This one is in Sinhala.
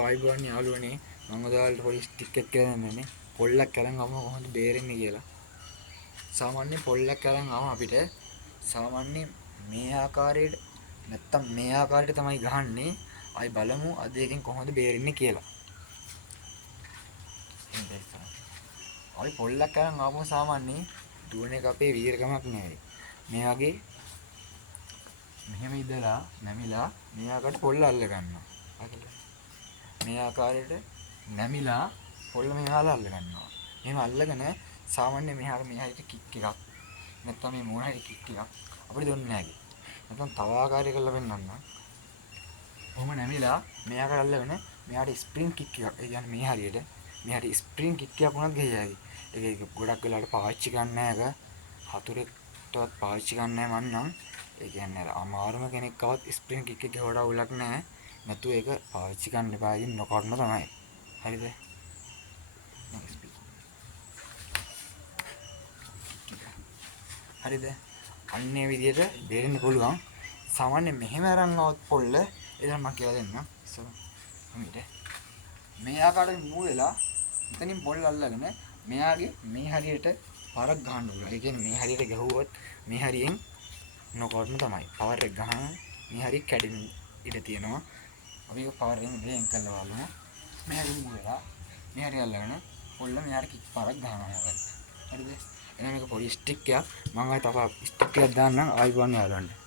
ආයිබෝන් යාළුවනේ මම ඔයාලට පොඩි ටික් එකක් කියලා දෙන්නනේ පොල්ලක් අරන් ආවම කොහොමද බේරෙන්නේ කියලා. සාමාන්‍ය පොල්ලක් අරන් ආවම අපිට සාමාන්‍ය මේ ආකාරයට නැත්තම් මේ ආකාරයට තමයි ගහන්නේ. ආයි බලමු අද එකෙන් කොහොමද බේරෙන්නේ කියලා. ආයි පොල්ලක් අරන් ආවම සාමාන්‍ය දුවන එක අපේ වීරකමක් නෙවෙයි. මේ වගේ මෙහෙම ඉඳලා නැමිලා මේ ආකාරයට පොල්ල අල්ල ගන්නවා. මේ ආකාරයට නැමිලා පොල්ල මෙහාට අල්ල ගන්නවා. එහෙම අල්ලගෙන සාමාන්‍ය මෙහාට කික් එකක් නැත්නම් මේ මොන හරි කික් එකක් අපිට දුන්නේ නැහැ. නැත්නම් තව ආකාරයකට කරලා පෙන්නන්න. කොහොම නැමිලා මෙහාට අල්ලගෙන මෙහාට ස්ප්‍රින්ග් කික් එකක්. ඒ කියන්නේ මේ හරියට මෙහාට ස්ප්‍රින්ග් කික් එකක් වුණත් ගියයි. ඒක ගොඩක් වෙලාවට පාවිච්චි ගන්න නැහැ. හතුරෙක්ටවත් පාවිච්චි ගන්න නැහැ මන්නම්. ඒ කියන්නේ අමාරුම කෙනෙක් ආවත් ස්ප්‍රින්ග් කික් එක වඩා උලක් නැහැ. නැතු ඒක පාවිච්චි ගන්න එපා. ඉතින් නොකරන තමයි. හරිද? හරිද? අන්නේ විදියට බේරෙන්න පුළුවන්. සාමාන්‍ය මෙහෙම අරන් આવත් පොල්ල එදා මම කියලා දෙන්නම්. ඉස්සර මේ ආකාරයෙන් මූ වෙලා එතනින් පොල් අල්ලගෙන මෙයාගේ මේ හරියට පාරක් ගහන්න ඕන. ඒ කියන්නේ මේ හරියට ගහුවොත් මේ හරියෙන් නොකරන තමයි. පවර් එක ගහන මේ හරිය කැඩෙන්න ඉඩ තියෙනවා. අපි ඒක පවර් එකෙන් බ්‍රේන් කරලා බලමු. මෙහෙම මූ වෙලා මේ හරිය අල්ලගෙන පොල්ල මෙයාට කික් පාරක් ගහනවා. හරිද? එහෙනම් මේක පොඩි ස්ටික් එකක්. මම ආයෙ තව ස්ටික් එකක් දාන්නම් ආයිබෝන් යාළුවන්ට.